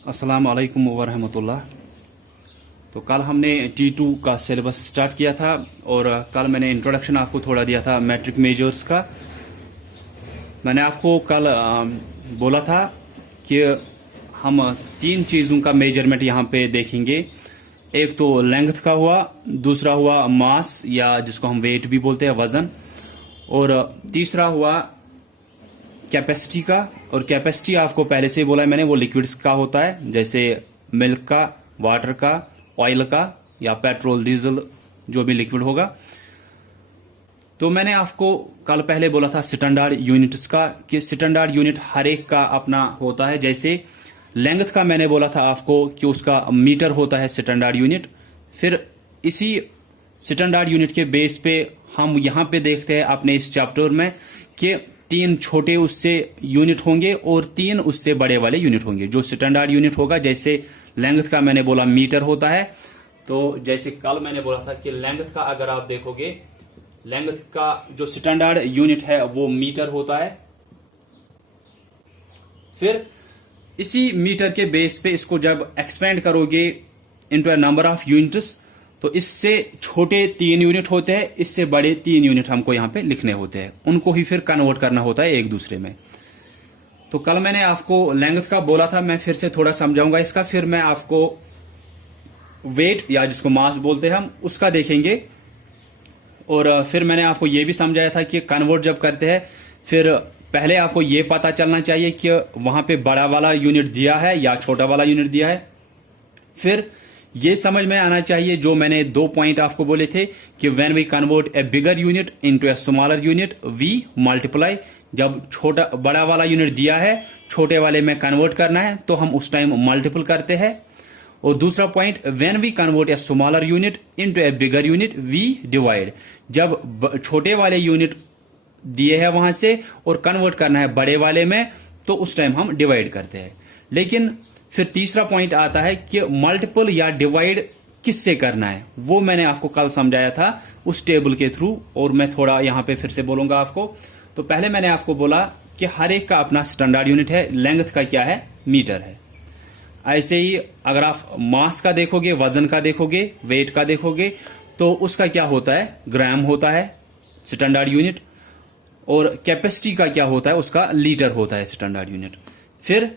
अस्सलाम वालेकुम वरहमतुल्लाह। तो कल हमने T2 का सिलेबस स्टार्ट किया था और कल मैंने इंट्रोडक्शन आपको थोड़ा दिया था मैट्रिक मेजर्स का। मैंने आपको कल बोला था कि हम तीन चीज़ों का मेजरमेंट यहाँ पे देखेंगे। एक तो लेंथ का हुआ, दूसरा हुआ मास या जिसको हम वेट भी बोलते हैं, वजन, और तीसरा हुआ कैपेसिटी का। और कैपेसिटी आपको पहले से ही बोला है मैंने, वो लिक्विड्स का होता है, जैसे मिल्क का, वाटर का, ऑयल का या पेट्रोल डीजल जो भी लिक्विड होगा। तो मैंने आपको कल पहले बोला था स्टैंडर्ड यूनिट्स का, कि स्टैंडर्ड यूनिट हर एक का अपना होता है। जैसे लेंथ का मैंने बोला था आपको कि उसका मीटर होता है स्टैंडर्ड यूनिट। फिर इसी स्टैंडर्ड यूनिट के बेस पे हम यहाँ पे देखते हैं अपने इस चैप्टर में कि तीन छोटे उससे यूनिट होंगे और तीन उससे बड़े वाले यूनिट होंगे। जो स्टैंडर्ड यूनिट होगा, जैसे लेंथ का मैंने बोला मीटर होता है, तो जैसे कल मैंने बोला था कि लेंथ का अगर आप देखोगे, लेंथ का जो स्टैंडर्ड यूनिट है वो मीटर होता है। फिर इसी मीटर के बेस पे इसको जब एक्सपेंड करोगे into a number of units, तो इससे छोटे तीन यूनिट होते हैं, इससे बड़े तीन यूनिट हमको यहाँ पे लिखने होते हैं। उनको ही फिर कन्वर्ट करना होता है एक दूसरे में। तो कल मैंने आपको लेंथ का बोला था, मैं फिर से थोड़ा समझाऊंगा इसका। फिर मैं आपको वेट या जिसको मास बोलते हैं हम, उसका देखेंगे। और फिर मैंने आपको ये भी समझाया था कि कन्वर्ट जब करते हैं, फिर पहले आपको ये पता चलना चाहिए कि वहां पे बड़ा वाला यूनिट दिया है या छोटा वाला यूनिट दिया है। फिर ये समझ में आना चाहिए जो मैंने दो पॉइंट आपको बोले थे कि when we convert a bigger unit into a smaller unit we multiply. जब छोटा बड़ा वाला यूनिट दिया है, छोटे वाले में कन्वर्ट करना है, तो हम उस टाइम मल्टीपल करते हैं। और दूसरा point, when we convert a smaller unit into a bigger unit we divide. जब छोटे वाले यूनिट दिए हैं वहां से और कन्वर्ट करना है बड़े वाले में, तो उस टाइम हम डिवाइड करते हैं। लेकिन फिर तीसरा पॉइंट आता है कि मल्टीपल या डिवाइड किससे करना है, वो मैंने आपको कल समझाया था उस टेबल के थ्रू, और मैं थोड़ा यहां पे फिर से बोलूंगा आपको। तो पहले मैंने आपको बोला कि हर एक का अपना स्टैंडर्ड यूनिट है। लेंथ का क्या है? मीटर है। ऐसे ही अगर आप मास का देखोगे, वजन का देखोगे, वेट का देखोगे, तो उसका क्या होता है? ग्राम होता है स्टैंडर्ड यूनिट। और कैपेसिटी का क्या होता है? उसका लीटर होता है स्टैंडर्ड यूनिट। फिर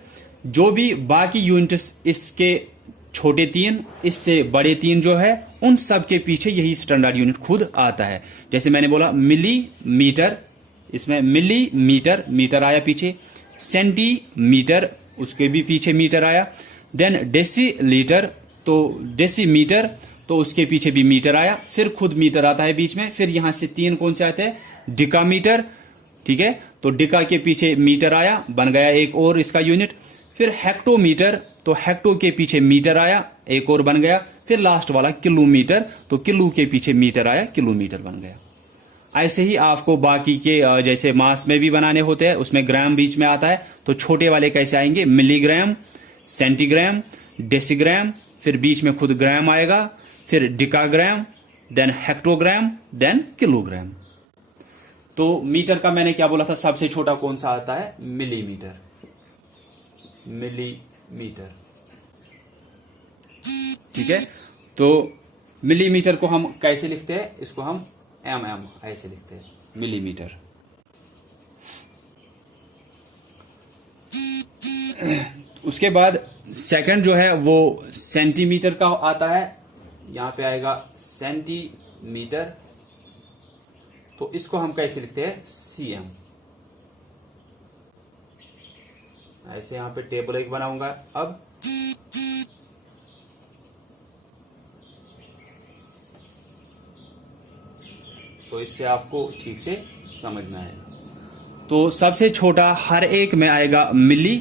जो भी बाकी यूनिट्स, इसके छोटे तीन, इससे बड़े तीन जो है, उन सब के पीछे यही स्टैंडर्ड यूनिट खुद आता है। जैसे मैंने बोला मिलीमीटर, इसमें मिलीमीटर, मीटर आया पीछे। सेंटीमीटर, उसके भी पीछे मीटर आया। देन डेसीलीटर, तो डेसीमीटर, तो उसके पीछे भी मीटर आया। फिर खुद मीटर आता है बीच में। फिर यहां से तीन कौन से आते हैं? डिकामीटर, ठीक है। तो डिका के पीछे मीटर आया, बन गया एक और इसका यूनिट। फिर हेक्टोमीटर, तो हेक्टो के पीछे मीटर आया, एक और बन गया। फिर लास्ट वाला किलोमीटर, तो किलो के पीछे मीटर आया, किलोमीटर बन गया। ऐसे ही आपको बाकी के जैसे मास में भी बनाने होते हैं, उसमें ग्राम बीच में आता है, तो छोटे वाले कैसे आएंगे? मिलीग्राम, सेंटीग्राम, डेसीग्राम, फिर बीच में खुद ग्राम आएगा, फिर decagram, then hectogram, then kilogram. तो मीटर का मैंने क्या बोला था? सबसे छोटा कौन सा आता है? मिलीमीटर। मिलीमीटर, ठीक है। तो मिलीमीटर को हम कैसे लिखते हैं? इसको हम mm ऐसे लिखते हैं, मिलीमीटर। उसके बाद सेकंड जो है वो सेंटीमीटर का आता है। यहां पे आएगा सेंटीमीटर, तो इसको हम कैसे लिखते हैं? cm। ऐसे यहां पे टेबल एक बनाऊंगा। अब तो इससे आपको ठीक से समझना है। तो सबसे छोटा हर एक में आएगा मिली,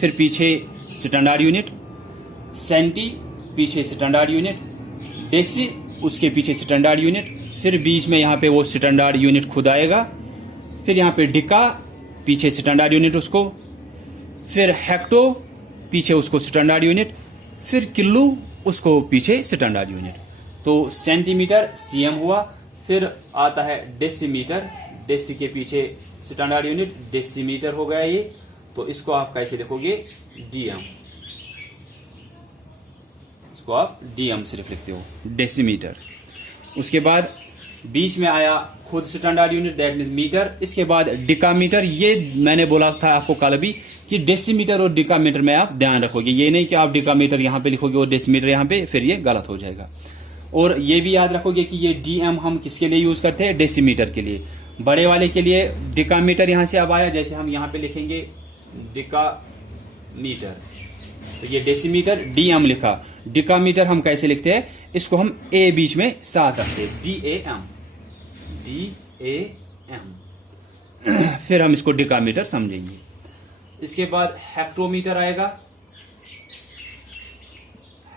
फिर पीछे स्टैंडर्ड यूनिट, सेंटी पीछे स्टैंडर्ड यूनिट, डेसी उसके पीछे स्टैंडर्ड यूनिट, फिर बीच में यहां पे वो स्टैंडर्ड यूनिट खुद आएगा। फिर यहां पे डिका, पीछे स्टैंडर्ड यूनिट उसको, फिर हेक्टो पीछे उसको स्टैंडर्ड यूनिट, फिर किलो उसको पीछे स्टैंडर्ड यूनिट। तो सेंटीमीटर cm हुआ। फिर आता है डेसीमीटर, डेसी के पीछे स्टैंडर्ड यूनिट डेसीमीटर हो गया ये। तो इसको आप कैसे लिखोगे? डीएम। इसको आप डीएम सिर्फ लिखते हो, डेसीमीटर। उसके बाद बीच में आया खुद standard unit, that means metre. इसके बाद डिकामीटर, ये मैंने बोला था आपको कल भी कि डेसीमीटर और डिकामीटर में आप ध्यान रखोगे, ये नहीं कि आप डिकामीटर यहां पे लिखोगे और डेसीमीटर यहां पे, फिर ये गलत हो जाएगा। और ये भी याद रखोगे कि ये डीएम हम किसके लिए यूज करते हैं, डेसीमीटर के लिए। बड़े वाले के लिए डिकामीटर यहां से अब आया, जैसे हम यहां पे लिखेंगे डिकामीटर, तो ये डेसीमीटर डीएम लिखा। डिकामीटर हम कैसे लिखते हैं, इसको हम ए बीच में साथ रखते हैं, DAM, फिर हम इसको डिकामीटर समझेंगे। इसके बाद हेक्टोमीटर आएगा,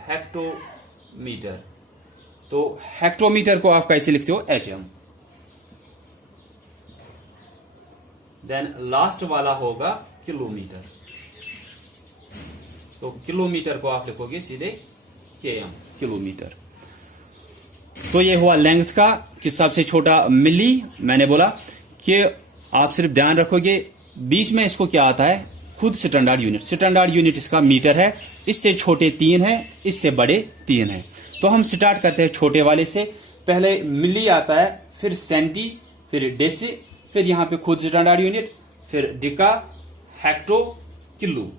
हेक्टोमीटर, तो हेक्टोमीटर को आप कैसे लिखते हो, HM। देन लास्ट वाला होगा किलोमीटर, तो किलोमीटर को आप लिखोगे सीधे KM, किलोमीटर। तो ये हुआ लेंथ का कि सबसे छोटा मिली। मैंने बोला कि आप सिर्फ ध्यान रखोगे बीच में इसको क्या आता है, खुद स्टैंडर्ड यूनिट। स्टैंडर्ड यूनिट इसका मीटर है, इससे छोटे 3 है, इससे बड़े 3 है। तो हम स्टार्ट करते हैं छोटे वाले से। पहले मिली आता है, फिर सेंटी, फिर डेसी, फिर यहां पे खुद स्टैंडर्ड यूनिट, फिर डिका, हेक्टो, किलो।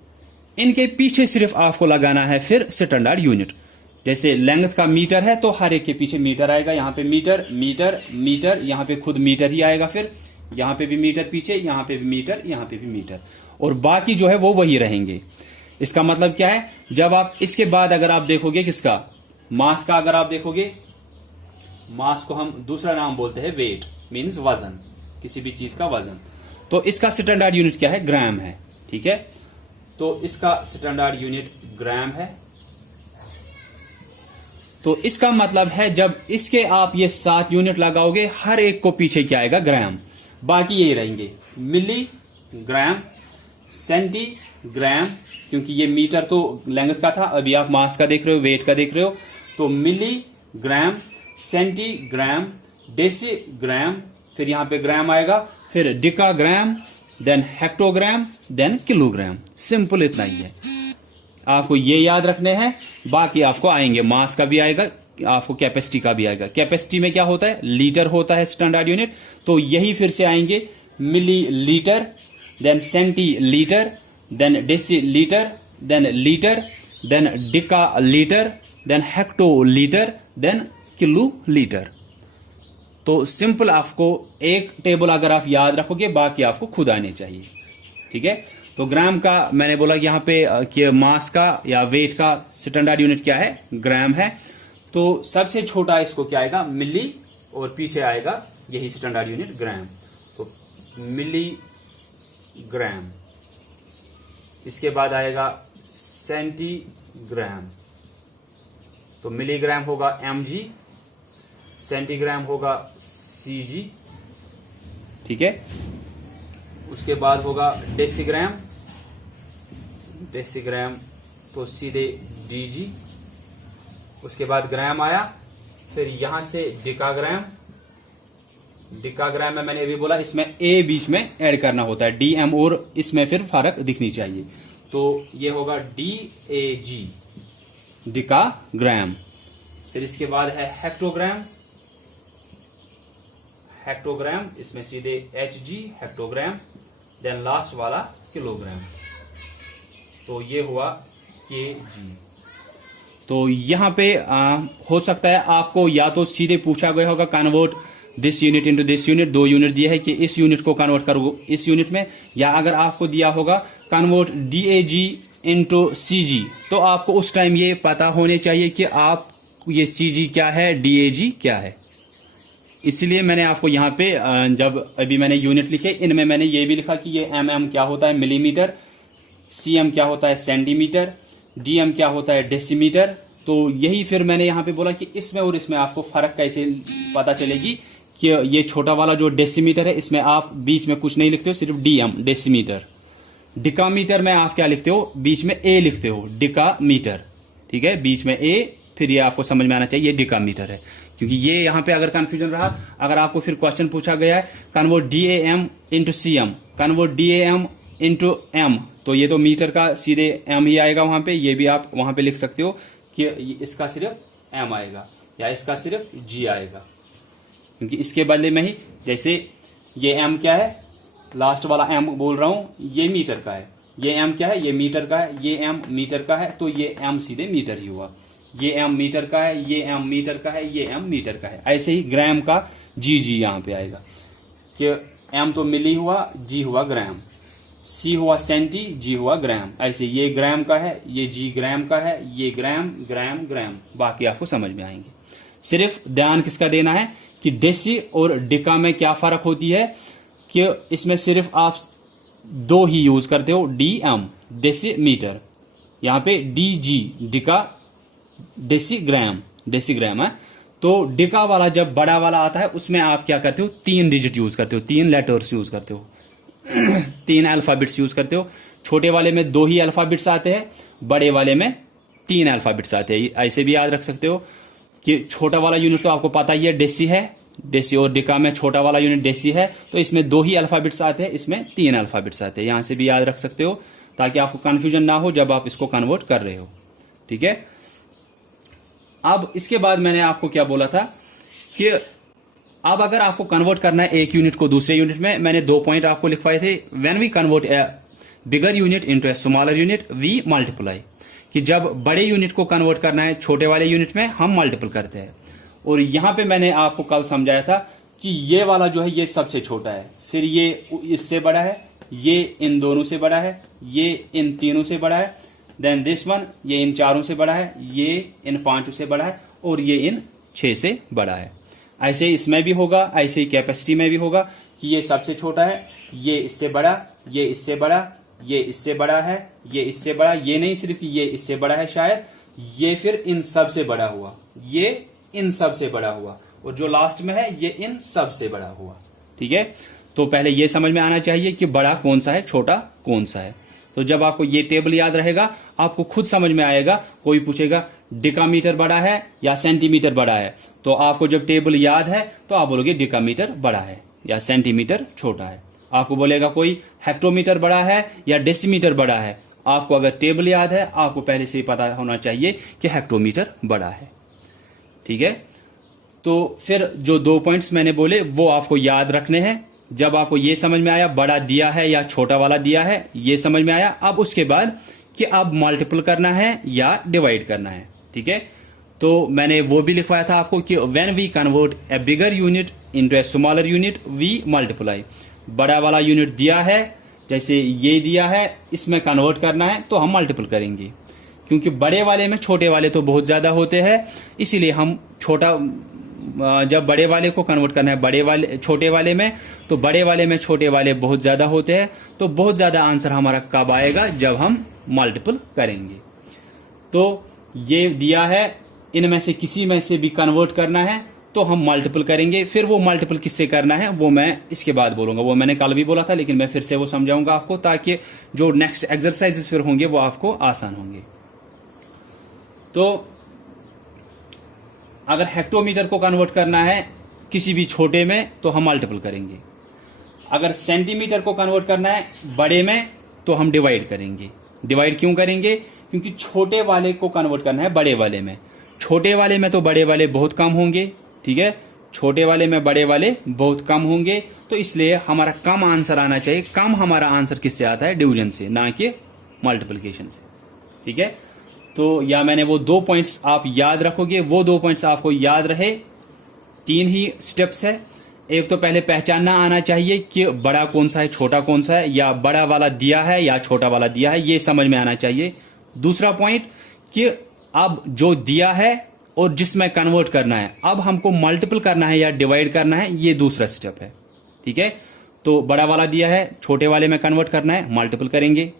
इनके पीछे सिर्फ आपको लगाना है फिर स्टैंडर्ड यूनिट। जैसे लेंथ का मीटर है तो हर एक के पीछे मीटर आएगा, यहां पे मीटर, मीटर, मीटर, यहां पे खुद मीटर ही आएगा, फिर यहां पे भी मीटर पीछे, यहां पे भी मीटर, यहां पे भी मीटर, और बाकी जो है वो वही रहेंगे। इसका मतलब क्या है, जब आप इसके बाद अगर आप देखोगे किसका, मास का, अगर आप देखोगे मास को हम दूसरा नाम बोलते हैं वेट, मीन्स वजन, किसी भी चीज का वजन। तो इसका स्टैंडर्ड यूनिट क्या है, ग्राम है, ठीक है। तो इसका स्टैंडर्ड यूनिट ग्राम है। तो इसका मतलब है जब इसके आप ये 7 यूनिट लगाओगे, हर एक को पीछे क्या आएगा, ग्राम, बाकी यही रहेंगे, मिली ग्राम, सेंटीग्राम, क्योंकि ये मीटर तो लेंथ का था, अभी आप मास का देख रहे हो, वेट का देख रहे हो, तो मिली ग्राम, सेंटीग्राम, डेसीग्राम, फिर यहां पे ग्राम आएगा, फिर decagram, then hectogram, then kilogram. Simple इतना ही है, आपको ये याद रखने हैं, बाकी आपको आएंगे, मास का भी आएगा, आपको कैपेसिटी का भी आएगा। कैपेसिटी में क्या होता है, लीटर होता है स्टैंडर्ड यूनिट, तो यही फिर से आएंगे, millilitre, then centilitre, then decilitre, then litre, then decalitre, then hectolitre, then kilolitre. तो सिंपल आपको एक टेबल अगर आप याद रखोगे, बाकी आपको खुद आने चाहिए, ठीक है। तो ग्राम का मैंने बोला यहां पे कि मास का या वेट का स्टैंडर्ड यूनिट क्या है, ग्राम है। तो सबसे छोटा इसको क्या आएगा, मिली, और पीछे आएगा यही स्टैंडर्ड यूनिट ग्राम, तो मिली ग्राम। इसके बाद आएगा सेंटीग्राम, तो मिलीग्राम होगा mg, सेंटीग्राम होगा cg, ठीक है। उसके बाद होगा डेसीग्राम, डेसीग्राम तो सीधे dg। उसके बाद ग्राम आया, फिर यहां से डिकाग्राम, डिकाग्राम में मैंने अभी बोला इसमें a बीच में ऐड करना होता है, dm, और इसमें फिर फर्क दिखनी चाहिए, तो ये होगा DAG, डिकाग्राम। फिर इसके बाद है हेक्टोग्राम, हेक्टोग्राम, इसमें सीधे HG, हेक्टोग्राम, देन लास्ट वाला किलोग्राम, तो ये हुआ kg। तो यहां पे हो सकता है आपको या तो सीधे पूछा गया होगा convert this unit into this unit, 2 unit दिए है कि इस यूनिट को कन्वर्ट करो इस यूनिट में, या अगर आपको दिया होगा कन्वर्ट DAG इनटू CG, तो आपको उस टाइम ये पता होने चाहिए कि आप ये CG क्या है, DAG क्या है। इसलिए मैंने आपको यहाँ पे जब अभी मैंने यूनिट लिखे, इनमें मैंने ये भी लिखा कि ये mm क्या होता है, मिलीमीटर, cm क्या होता है, सेंटीमीटर, dm क्या होता है, डेसीमीटर। तो यही फिर मैंने यहाँ पे बोला कि इसमें और इसमें आपको फर्क कैसे पता चलेगी कि ये छोटा वाला जो डेसीमीटर है, इसमें आप बीच में कुछ नहीं लिखते हो, सिर्फ dm, डेसीमीटर। डिकामीटर में आप क्या लिखते हो, बीच में a लिखते हो, डिकामीटर, ठीक है, बीच में a, फिर ये आपको समझ में आना चाहिए ये डिकामीटर है, क्योंकि ये यहां पे अगर कंफ्यूजन रहा, अगर आपको फिर क्वेश्चन पूछा गया है convert DAM into CM, convert DAM into M, तो ये तो मीटर का सीधे M ही आएगा वहां पे, ये भी आप वहां पे लिख सकते हो कि इसका सिर्फ एम आएगा या इसका सिर्फ जी आएगा, क्योंकि इसके बदले में ही, जैसे ये एम क्या है, लास्ट वाला एम बोल रहा हूं, ये मीटर का है, ये एम क्या है, ये मीटर का है, ये एम मीटर का है, तो ये एम सीधे मीटर ही हुआ, ये एम मीटर का है, ये एम मीटर का है, ये एम मीटर का है। ऐसे ही ग्राम का जी जी यहां पे आएगा कि एम तो मिली हुआ, जी हुआ ग्राम, सी हुआ सेंटी, जी हुआ ग्राम। ऐसे ये ग्राम का है, ये जी ग्राम का है, ये ग्राम ग्राम ग्राम, बाकी आपको समझ में आएंगे। सिर्फ ध्यान किसका देना है कि डेसी और डिका में क्या फर्क होती है, कि इसमें सिर्फ आप दो ही यूज करते हो, डी एम डेसी मीटर, यहां पे डी जी डिका डेसीग्राम है। तो डिका वाला जब बड़ा वाला आता है उसमें आप क्या करते हो, 3 डिजिट यूज करते हो, 3 लेटर्स यूज करते हो 3 अल्फाबेट्स यूज करते हो। छोटे वाले में 2 ही अल्फाबेट्स आते हैं, बड़े वाले में 3 अल्फाबेट्स आते हैं। ऐसे भी याद रख सकते हो कि छोटा वाला यूनिट तो आपको पता ही है डेसी है, डेसी और डिका में छोटा वाला यूनिट डेसी है, तो इसमें 2 ही अल्फाबेट्स आते हैं, इसमें 3 अल्फाबेट्स आते हैं। यहां से भी याद रख सकते हो ताकि आपको कंफ्यूजन ना हो जब आप इसको कन्वर्ट कर रहे हो। ठीक है, अब इसके बाद मैंने आपको क्या बोला था कि अब अगर आपको कन्वर्ट करना है एक यूनिट को दूसरे यूनिट में, मैंने 2 पॉइंट आपको लिखवाए थे। When we convert a bigger unit into a smaller unit we multiply, कि जब बड़े यूनिट को कन्वर्ट करना है छोटे वाले यूनिट में हम मल्टीपल करते हैं। और यहां पे मैंने आपको कल समझाया था कि ये वाला जो है ये सबसे छोटा है, फिर ये इससे बड़ा है, ये इन दोनों से बड़ा है, ये इन तीनों से बड़ा है, देन दिस वन ये इन 4 से बड़ा है, ये इन 5 से बड़ा है, और ये इन 6 से बड़ा है। ऐसे इसमें भी होगा, ऐसे ही कैपेसिटी में भी होगा कि ये सबसे छोटा है, ये इससे बड़ा, ये इससे बड़ा, ये इससे बड़ा है, ये इससे बड़ा, ये नहीं सिर्फ ये इससे बड़ा है शायद, ये फिर इन सब से बड़ा हुआ, ये इन सब से बड़ा हुआ, और जो लास्ट में है ये इन सब से बड़ा हुआ। ठीक है, तो पहले ये समझ में आना चाहिए कि बड़ा कौन सा है, छोटा कौन सा है। तो जब आपको ये टेबल याद रहेगा आपको खुद समझ में आएगा। कोई पूछेगा डिकामीटर बड़ा है या सेंटीमीटर बड़ा है, तो आपको जब टेबल याद है तो आप बोलोगे डिकामीटर बड़ा है या सेंटीमीटर छोटा है। आपको बोलेगा कोई हेक्टोमीटर बड़ा है या डेसीमीटर बड़ा है, आपको अगर टेबल याद है आपको पहले से ही पता होना चाहिए कि हेक्टोमीटर बड़ा है। ठीक है, तो फिर जो 2 पॉइंट्स मैंने बोले वो आपको याद रखने हैं। जब आपको ये समझ में आया बड़ा दिया है या छोटा वाला दिया है, ये समझ में आया, अब उसके बाद कि अब मल्टीपल करना है या डिवाइड करना है। ठीक है, तो मैंने वो भी लिखवाया था आपको कि when we convert a bigger unit into a smaller unit we multiply. बड़ा वाला यूनिट दिया है, जैसे ये दिया है, इसमें कन्वर्ट करना है तो हम मल्टीपल करेंगे, क्योंकि बड़े वाले में छोटे वाले तो बहुत ज्यादा होते हैं, इसीलिए हम छोटा, जब बड़े वाले को कन्वर्ट करना है बड़े वाले छोटे वाले में, तो बड़े वाले में छोटे वाले बहुत ज्यादा होते हैं, तो बहुत ज्यादा आंसर हमारा कब आएगा, जब हम मल्टीपल करेंगे। तो ये दिया है, इनमें से किसी में से भी कन्वर्ट करना है तो हम मल्टीपल करेंगे। फिर वो मल्टीपल किससे करना है वो मैं इसके बाद बोलूंगा, वो मैंने कल भी बोला था लेकिन मैं फिर से वो समझाऊंगा आपको, ताकि जो नेक्स्ट एक्सरसाइजेस फिर होंगे वो आपको आसान होंगे। तो अगर हेक्टोमीटर को कन्वर्ट करना है किसी भी छोटे में तो हम मल्टीपल करेंगे। अगर सेंटीमीटर को कन्वर्ट करना है बड़े में तो हम डिवाइड करेंगे। डिवाइड क्यों करेंगे, क्योंकि छोटे वाले को कन्वर्ट करना है बड़े वाले में, छोटे वाले में तो बड़े वाले बहुत कम होंगे। ठीक है, छोटे वाले में बड़े वाले बहुत कम होंगे, तो इसलिए हमारा कम आंसर आना चाहिए। कम हमारा आंसर किससे आता है, डिवीजन से, ना कि मल्टीप्लिकेशन से। ठीक है, तो या मैंने वो 2 पॉइंट्स आप याद रखोगे, वो 2 पॉइंट्स आपको याद रहे। 3 ही स्टेप्स है। एक तो पहले पहचानना आना चाहिए कि बड़ा कौन सा है छोटा कौन सा है, या बड़ा वाला दिया है या छोटा वाला दिया है, ये समझ में आना चाहिए। दूसरा पॉइंट कि अब जो दिया है और जिसमें कन्वर्ट करना है, अब हमको मल्टीपल करना है या डिवाइड करना है, ये दूसरा स्टेप है। ठीक है, तो बड़ा वाला दिया है, छोटे वाले में कन्वर्ट करना है, मल्टीपल करेंगे।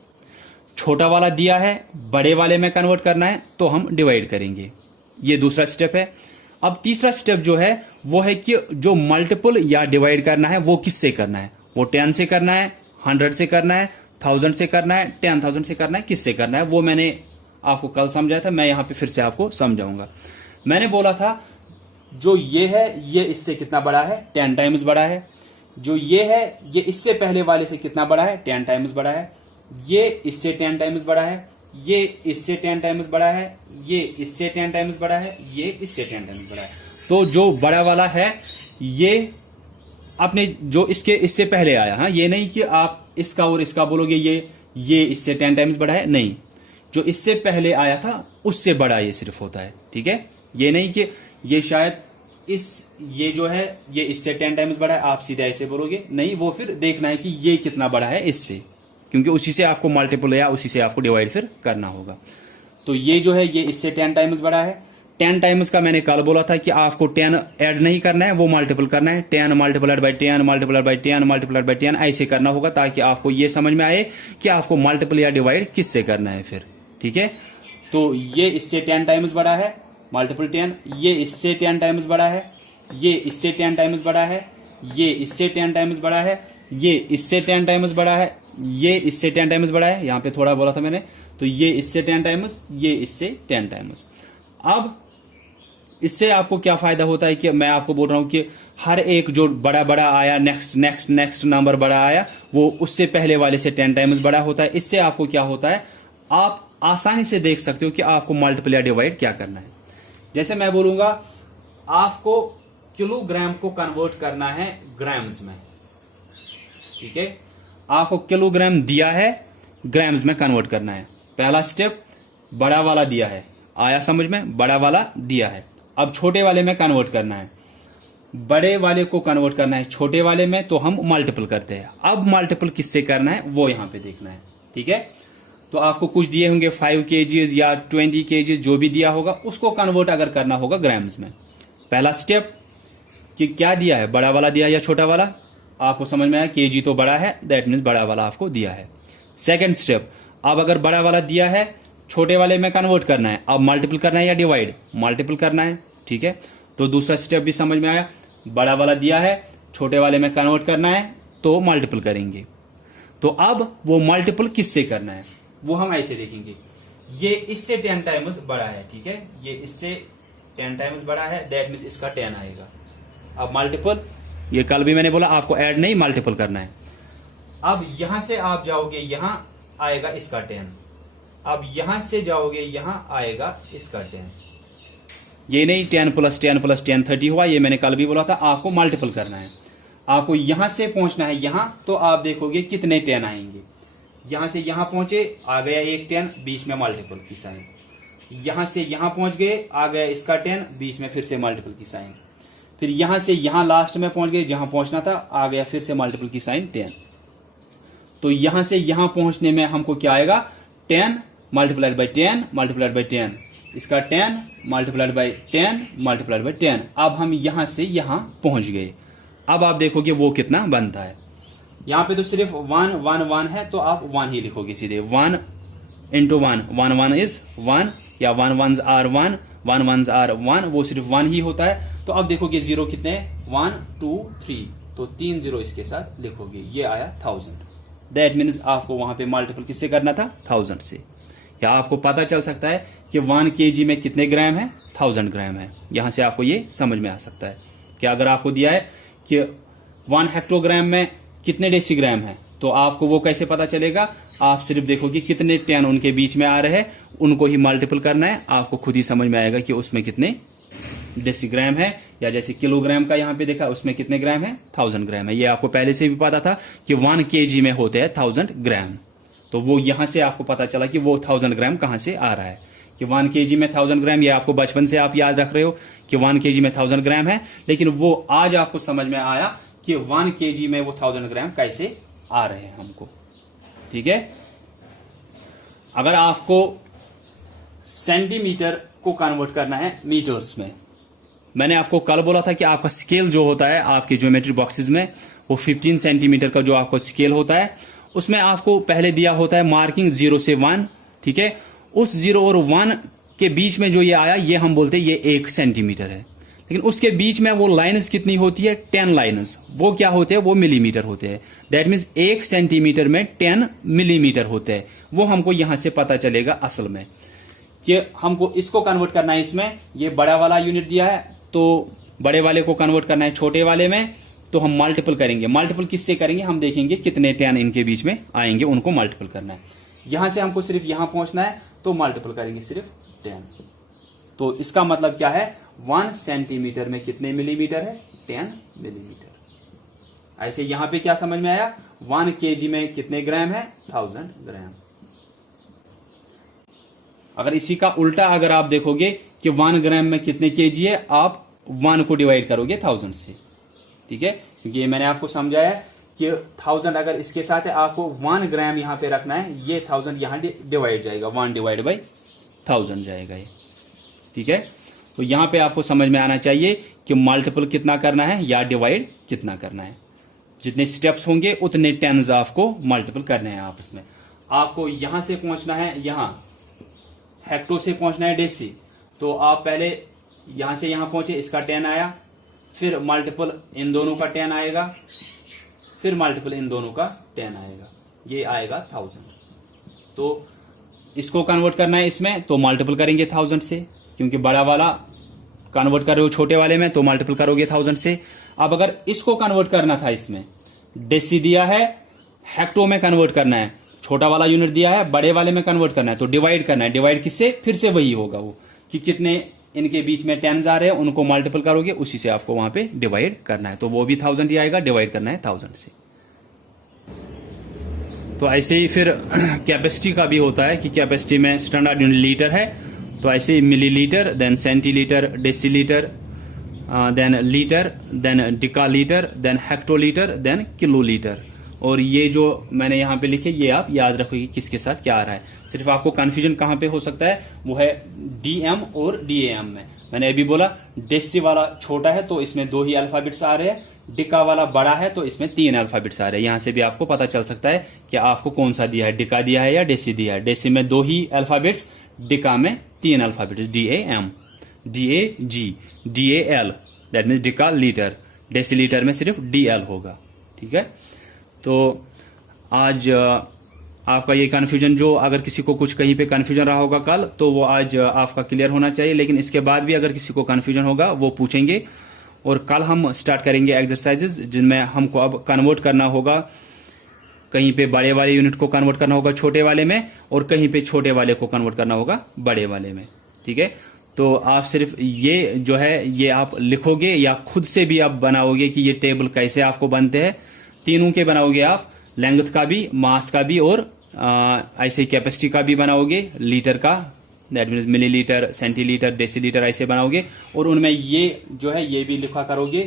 छोटा वाला दिया है, बड़े वाले में कन्वर्ट करना है तो हम डिवाइड करेंगे। ये दूसरा स्टेप है। अब तीसरा स्टेप जो है वो है कि जो मल्टीपल या डिवाइड करना है वो किससे करना है, वो 10 से करना है, 100 से करना है, 1000 से करना है, 10,000 से करना है, किससे करना है, वो मैंने आपको कल समझाया था। मैं यहां पे फिर से आपको समझाऊंगा। मैंने बोला था जो ये है ये इससे कितना बड़ा है, 10 टाइम्स बड़ा है। जो ये है ये इससे पहले वाले से कितना बड़ा है, 10 टाइम्स बड़ा है। ये इससे 10 टाइम्स बड़ा है, ये इससे 10 टाइम्स बड़ा है, ये इससे 10 टाइम्स बड़ा है, ये इससे 10 टाइम्स बड़ा है। तो जो बड़ा वाला है ये अपने जो इससे पहले आया, हाँ, ये नहीं कि आप इसका और इसका बोलोगे ये इससे 10 टाइम्स बड़ा है, नहीं, जो इससे पहले आया था उससे बड़ा ये सिर्फ होता है, ठीक है। ये नहीं कि ये शायद ये जो है ये इससे 10 टाइम्स बड़ा है, आप सीधा ऐसे बोलोगे, नहीं, वो फिर देखना है कि ये कितना बड़ा है इससे, क्योंकि उसी से आपको मल्टीपल या उसी से आपको डिवाइड फिर करना होगा। तो ये जो है ये इससे 10 टाइम्स बड़ा है। 10 टाइम्स का मैंने कल बोला था कि आपको 10 ऐड नहीं करना है, वो मल्टीपल करना है। 10 multiplied by 10 multiplied by 10 multiplied by 10 ऐसे करना होगा, ताकि आपको ये समझ में आए कि आपको मल्टीपल या डिवाइड किससे करना है फिर, ठीक है। तो ये इससे 10 टाइम्स बड़ा है, मल्टीपल 10, ये इससे 10 टाइम्स बड़ा है, ये इससे 10 टाइम्स बड़ा है, ये इससे 10 टाइम्स बड़ा है, ये इससे 10 टाइम्स बड़ा है, ये इससे 10 टाइम्स बड़ा है, यहां पे थोड़ा बोला था मैंने, तो ये इससे 10 टाइम्स, ये इससे 10 टाइम्स। अब इससे आपको क्या फायदा होता है कि मैं आपको बोल रहा हूं कि हर एक जो बड़ा बड़ा आया, नेक्स्ट नंबर बड़ा आया, वो उससे पहले वाले से 10 टाइम्स बड़ा होता है। इससे आपको क्या होता है, आप आसानी से देख सकते हो कि आपको मल्टीपल या डिवाइड क्या करना है। जैसे मैं बोलूंगा आपको किलोग्राम को कन्वर्ट करना है ग्राम्स में, ठीक है। आपको किलोग्राम दिया है, ग्राम्स में कन्वर्ट करना है। पहला स्टेप बड़ा वाला दिया है, आया समझ में, बड़ा वाला दिया है। अब छोटे वाले में कन्वर्ट करना है, बड़े वाले को कन्वर्ट करना है छोटे वाले में, तो हम मल्टीपल करते हैं। अब मल्टीपल किससे करना है वो यहां पे देखना है, ठीक है। तो आपको कुछ दिए होंगे 5 kgs या 20 kgs, जो भी दिया होगा उसको कन्वर्ट अगर करना होगा ग्राम्स में। पहला स्टेप कि क्या दिया है, बड़ा वाला दिया है या छोटा वाला, आपको समझ में आया, केजी तो बड़ा है, दैट मीन्स बड़ा वाला आपको दिया है। सेकंड स्टेप, अब अगर बड़ा वाला दिया है छोटे वाले में कन्वर्ट करना है, अब मल्टीपल करना है या डिवाइड, मल्टीपल करना है, ठीक है। तो दूसरा स्टेप भी समझ में आया, बड़ा वाला दिया है छोटे वाले में कन्वर्ट करना है तो मल्टीपल करेंगे। तो अब वो मल्टीपल किससे करना है वो हम ऐसे देखेंगे, ये इससे 10 टाइम्स बड़ा है, ठीक है, ये इससे 10 टाइम्स बड़ा है, दैट मीन्स इसका 10 आएगा। अब मल्टीपल, ये कल भी मैंने बोला आपको ऐड नहीं मल्टीपल करना है। अब यहां से आप जाओगे, यहां आएगा इसका 10, अब यहां से जाओगे, यहां आएगा इसका 10। ये नहीं 10 + 10 + 10 30 हुआ, ये मैंने कल भी बोला था, आपको मल्टीपल करना है। आपको यहां से पहुंचना है यहां, तो आप देखोगे कितने 10 आएंगे। यहां से यहां पहुंचे, आ गया एक 10, बीच में मल्टीपल की साइन। यहां से यहां पहुंच गए, आ गया इसका 10, बीच में फिर से मल्टीपल की साइन। फिर यहां से यहां लास्ट में पहुंच गए, जहां पहुंचना था, आ गया फिर से मल्टीपल की साइन 10। तो यहां से यहां पहुंचने में हमको क्या आएगा, 10 मल्टीप्लाइड बाई 10 मल्टीप्लाइड बाई 10, इसका 10 मल्टीप्लाइड बाई 10 मल्टीप्लाइड बाई 10। अब हम यहां से यहां पहुंच गए। अब आप देखोगे वो कितना बनता है। यहां पे तो सिर्फ 1 1 1 है, तो आप 1 ही लिखोगे सीधे, 1 × 1, 1 1 इज 1, या 1 1s आर 1, 1 1s आर 1, वो सिर्फ 1 ही होता है। तो अब देखोगे जीरो कितने, 1 2 3, तो 3 जीरो इसके साथ लिखोगे, ये आया 1000। दैट मीन्स आपको वहां पे मल्टीपल किससे करना था, 1000 से। या आपको पता चल सकता है कि 1 kg में कितने ग्राम है, 1000 ग्राम है। यहां से आपको ये समझ में आ सकता है कि अगर आपको दिया है कि 1 हेक्टोग्राम में कितने डेसीग्राम है, तो आपको वो कैसे पता चलेगा, आप सिर्फ देखोगे कितने 10 उनके बीच में आ रहे हैं, उनको ही मल्टीपल करना है, आपको खुद ही समझ में आएगा कि उसमें कितने डेसीग्राम है। या जैसे किलोग्राम का यहां पे देखा, उसमें कितने ग्राम है, 1000 ग्राम है। ये आपको पहले से भी पता था कि 1 kg में होते हैं 1000 ग्राम, तो वो यहां से आपको पता चला कि वो 1000 ग्राम कहां से आ रहा है, कि 1 kg में 1000 ग्राम। ये आपको बचपन से आप याद रख रहे हो कि 1 kg में 1000 ग्राम है, लेकिन वो आज आपको समझ में आया कि 1 kg में वो 1000 ग्राम कैसे आ रहे हैं हमको, ठीक है। अगर आपको सेंटीमीटर को कन्वर्ट करना है मीटर्स में, मैंने आपको कल बोला था कि आपका स्केल जो होता है आपके ज्योमेट्री बॉक्सेस में, वो 15 सेंटीमीटर का जो आपको स्केल होता है, उसमें आपको पहले दिया होता है मार्किंग 0 से 1, ठीक है। उस 0 और 1 के बीच में जो ये आया, ये हम बोलते हैं ये 1 सेंटीमीटर है। लेकिन उसके बीच में वो लाइन्स कितनी होती है, 10 लाइन्स, वो क्या होते हैं, वो मिलीमीटर होते हैं। दैट मीन्स 1 सेंटीमीटर में 10 मिलीमीटर होते हैं। वो हमको यहां से पता चलेगा असल में कि हमको इसको कन्वर्ट करना है। इसमें ये बड़ा वाला यूनिट दिया है, तो बड़े वाले को कन्वर्ट करना है छोटे वाले में, तो हम मल्टीपल करेंगे। मल्टीपल किससे करेंगे, हम देखेंगे कितने 10 इनके बीच में आएंगे, उनको मल्टीपल करना है। यहां से हमको सिर्फ यहां पहुंचना है, तो मल्टीपल करेंगे सिर्फ 10। तो इसका मतलब क्या है, 1 सेंटीमीटर में कितने मिलीमीटर है, 10 मिलीमीटर। ऐसे यहां पे क्या समझ में आया, 1 केजी में कितने ग्राम है, 1000 ग्राम। अगर इसी का उल्टा अगर आप देखोगे कि 1 ग्राम में कितने केजी है, आप 1 को डिवाइड करोगे 1000 से, ठीक है, क्योंकि ये मैंने आपको समझाया कि 1000 अगर इसके साथ है, आपको 1 ग्राम यहां पे रखना है, ये 1000 यहां डिवाइड जाएगा, 1 डिवाइड बाई 1000 जाएगा ये, ठीक है। तो यहां पे आपको समझ में आना चाहिए कि मल्टीपल कितना करना है या डिवाइड कितना करना है। जितने स्टेप्स होंगे उतने टेंस आपको मल्टीपल करने हैं आपस में। आपको यहां से पहुंचना है, यहां हेक्टो से पहुंचना है डेसी, तो आप पहले यहां से यहां पहुंचे, इसका 10 आया, फिर मल्टीपल इन दोनों का 10 आएगा, फिर मल्टीपल इन दोनों का 10 आएगा, ये आएगा 1000। तो इसको कन्वर्ट करना है इसमें, तो मल्टीपल करेंगे 1000 से, क्योंकि बड़ा वाला कन्वर्ट कर रहे हो छोटे वाले में, तो मल्टीपल करोगे 1000 से। अब अगर इसको कन्वर्ट करना था, इसमें डेसी दिया है, हेक्टो में कन्वर्ट करना है, छोटा वाला यूनिट दिया है, बड़े वाले में कन्वर्ट करना है, तो डिवाइड करना है। डिवाइड किससे, फिर से वही होगा वो कि कितने इनके बीच में 10 आ रहे हैं, उनको मल्टीपल करोगे, उसी से आपको वहां पे डिवाइड करना है, तो वो भी 1000 ही आएगा, डिवाइड करना है 1000 से। तो ऐसे ही फिर कैपेसिटी का भी होता है कि कैपेसिटी में स्टैंडर्ड यूनिट लीटर है, तो ऐसे millilitre, then centilitre, decilitre, then litre, then decalitre, then hectolitre, then kilolitre. और ये जो मैंने यहाँ पे लिखे, ये आप याद रखो कि किसके साथ क्या आ रहा है। सिर्फ आपको कंफ्यूजन कहाँ पे हो सकता है, वो है डीएम और डीएएम में। मैंने अभी बोला डेसी वाला छोटा है तो इसमें 2 ही अल्फाबेट्स आ रहे हैं, डिका वाला बड़ा है तो इसमें 3 अल्फाबेट्स आ रहे हैं। यहां से भी आपको पता चल सकता है कि आपको कौन सा दिया है, डिका दिया है या डेसी दिया है। डेसी में 2 ही अल्फाबेट्स, डिका में 3 alphabets, DAM, DAG, DAL, that means decalitre. Decilitre में सिर्फ DL होगा, ठीक है। तो आज आपका ये कन्फ्यूजन, जो अगर किसी को कुछ कहीं पे कन्फ्यूजन रहा होगा कल, तो वो आज आपका क्लियर होना चाहिए। लेकिन इसके बाद भी अगर किसी को कन्फ्यूजन होगा वो पूछेंगे, और कल हम स्टार्ट करेंगे एक्सरसाइजेज जिनमें हमको अब कन्वर्ट करना होगा, कहीं पे बड़े वाले यूनिट को कन्वर्ट करना होगा छोटे वाले में, और कहीं पे छोटे वाले को कन्वर्ट करना होगा बड़े वाले में, ठीक है। तो आप सिर्फ ये जो है ये आप लिखोगे या खुद से भी आप बनाओगे कि ये टेबल कैसे आपको बनते हैं। तीनों के बनाओगे आप, लेंथ का भी, मास का भी, और ऐसे ही कैपेसिटी का भी बनाओगे, लीटर का, that means millilitre, centilitre, decilitre, ऐसे बनाओगे। और उनमें ये जो है ये भी लिखा करोगे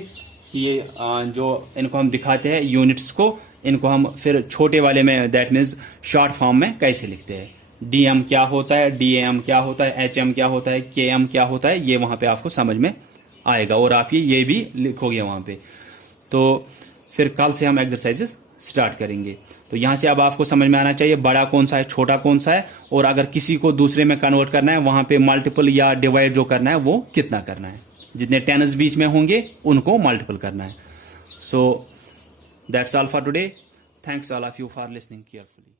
कि ये जो इनको हम दिखाते हैं यूनिट्स को, इनको हम फिर छोटे वाले में, दैट मीन्स शॉर्ट फॉर्म में कैसे लिखते हैं। डीएम क्या होता है, डीएम क्या होता है, एचएम क्या होता है, केएम क्या होता है, ये वहां पे आपको समझ में आएगा, और आप ये भी लिखोगे वहां पे। तो फिर कल से हम एक्सरसाइजेस स्टार्ट करेंगे। तो यहां से अब आपको समझ में आना चाहिए बड़ा कौन सा है, छोटा कौन सा है, और अगर किसी को दूसरे में कन्वर्ट करना है, वहां पे मल्टीपल या डिवाइड जो करना है वो कितना करना है। जितने टेंस बीच में होंगे उनको मल्टीपल करना है। So that's all for today. Thanks all of you for listening carefully.